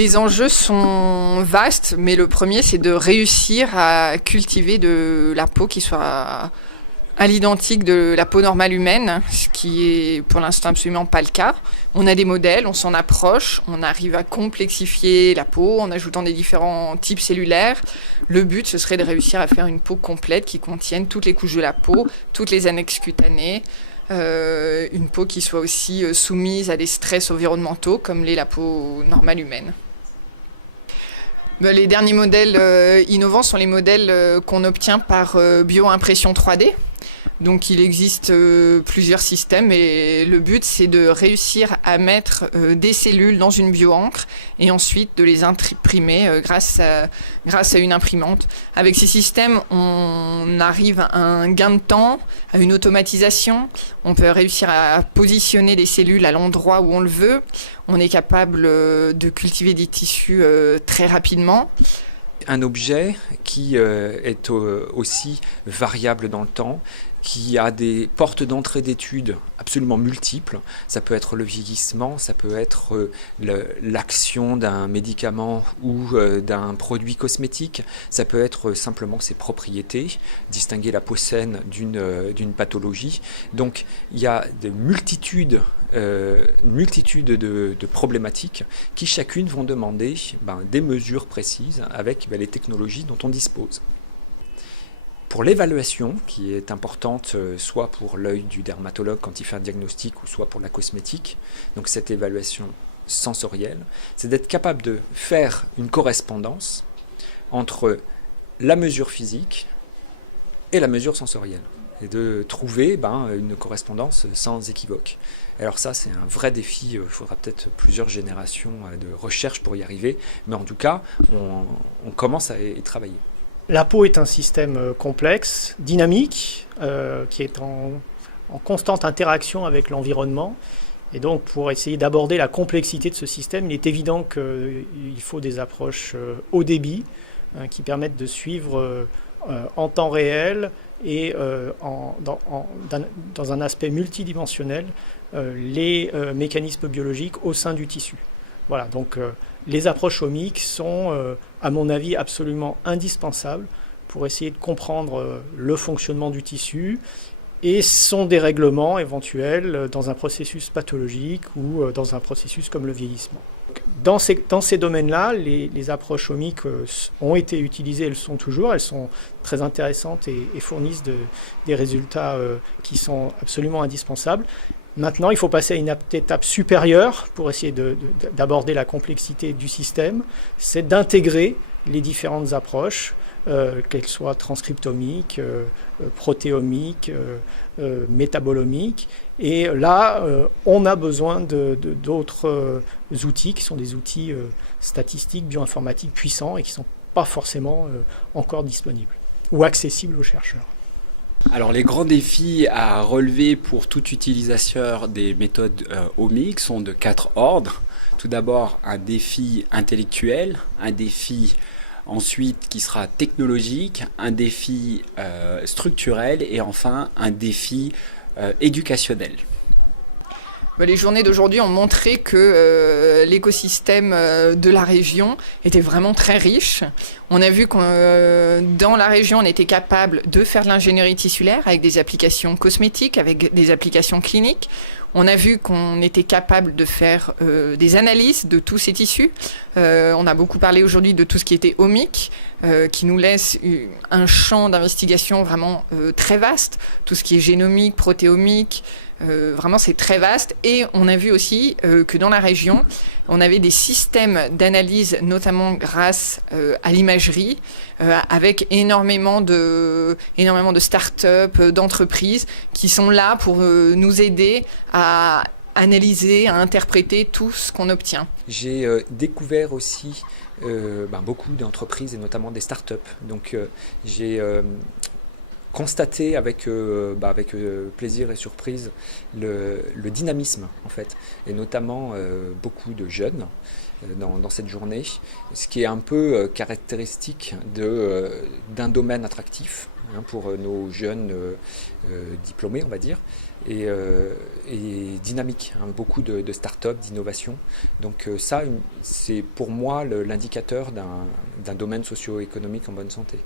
Les enjeux sont vastes, mais le premier, c'est de réussir à cultiver de la peau qui soit à l'identique de la peau normale humaine, ce qui est pour l'instant absolument pas le cas. On a des modèles, on s'en approche, on arrive à complexifier la peau en ajoutant des différents types cellulaires. Le but, ce serait de réussir à faire une peau complète qui contienne toutes les couches de la peau, toutes les annexes cutanées, une peau qui soit aussi soumise à des stress environnementaux comme l'est la peau normale humaine. Les derniers modèles innovants sont les modèles qu'on obtient par bioimpression 3D. Donc il existe plusieurs systèmes et le but c'est de réussir à mettre des cellules dans une bioencre et ensuite de les imprimer grâce à une imprimante. Avec ces systèmes, on arrive à un gain de temps, à une automatisation. On peut réussir à positionner des cellules à l'endroit où on le veut. On est capable de cultiver des tissus très rapidement. Un objet qui est aussi variable dans le temps, qui a des portes d'entrée d'études absolument multiples. Ça peut être le vieillissement, ça peut être l'action d'un médicament ou d'un produit cosmétique, ça peut être simplement ses propriétés, distinguer la peau saine d'une pathologie. Donc il y a une multitude de problématiques qui chacune vont demander des mesures précises avec les technologies dont on dispose. Pour l'évaluation, qui est importante soit pour l'œil du dermatologue quand il fait un diagnostic ou soit pour la cosmétique, donc cette évaluation sensorielle, c'est d'être capable de faire une correspondance entre la mesure physique et la mesure sensorielle et de trouver une correspondance sans équivoque. Alors ça, c'est un vrai défi, il faudra peut-être plusieurs générations de recherche pour y arriver, mais en tout cas, on commence à y travailler. La peau est un système complexe, dynamique, qui est en constante interaction avec l'environnement. Et donc, pour essayer d'aborder la complexité de ce système, il est évident qu'il faut des approches haut débit qui permettent de suivre en temps réel et dans un aspect multidimensionnel les mécanismes biologiques au sein du tissu. Voilà, donc les approches ohmiques sont, à mon avis, absolument indispensables pour essayer de comprendre le fonctionnement du tissu et son dérèglement éventuel dans un processus pathologique ou dans un processus comme le vieillissement. Dans ces domaines-là, les approches ohmiques ont été utilisées, elles sont toujours, elles sont très intéressantes et fournissent des résultats qui sont absolument indispensables. Maintenant, il faut passer à une étape supérieure pour essayer d'aborder la complexité du système, c'est d'intégrer les différentes approches, qu'elles soient transcriptomiques, protéomiques, métabolomiques. Et là, on a besoin d'autres outils qui sont des outils statistiques, bioinformatiques puissants et qui ne sont pas forcément encore disponibles ou accessibles aux chercheurs. Alors les grands défis à relever pour tout utilisateur des méthodes ohmiques sont de 4 ordres. Tout d'abord un défi intellectuel, un défi ensuite qui sera technologique, un défi structurel et enfin un défi éducationnel. Les journées d'aujourd'hui ont montré que l'écosystème de la région était vraiment très riche. On a vu que dans la région, on était capable de faire de l'ingénierie tissulaire avec des applications cosmétiques, avec des applications cliniques. On a vu qu'on était capable de faire des analyses de tous ces tissus. On a beaucoup parlé aujourd'hui de tout ce qui était ohmique, qui nous laisse un champ d'investigation vraiment très vaste. Tout ce qui est génomique, protéomique, vraiment c'est très vaste. Et on a vu aussi que dans la région, on avait des systèmes d'analyse, notamment grâce à l'imagerie, avec énormément de start-up, d'entreprises qui sont là pour nous aider à analyser, à interpréter tout ce qu'on obtient. J'ai découvert aussi beaucoup d'entreprises et notamment des start-up. Donc j'ai constaté avec plaisir et surprise le dynamisme en fait, et notamment beaucoup de jeunes dans cette journée, ce qui est un peu caractéristique d'un domaine attractif pour nos jeunes diplômés, on va dire, et dynamique, beaucoup de start-up, d'innovation. Donc ça, c'est pour moi l'indicateur d'un domaine socio-économique en bonne santé.